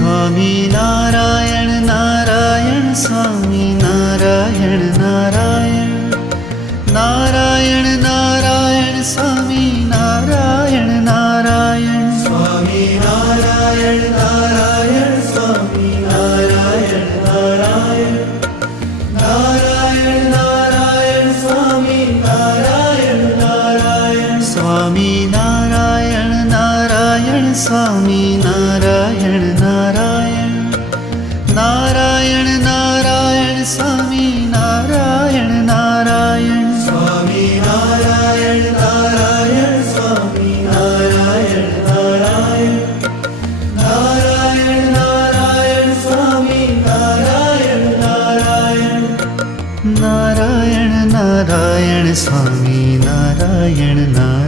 Swami Narayan Narayan Swami Narayan Narayan Narayan Narayan Swami Narayan Narayan Swami Narayan Narayan Swami Narayan Narayan Narayan Narayan Swami Narayan Narayan Swami Narayan Narayan Swami Narayan Narayan Narayan Narayan Swami Narayan Narayan Swami Narayan Narayan Swami Narayan Narayan Narayan Narayan Swami Narayan Narayan Narayan Narayan Swami Narayan Narayan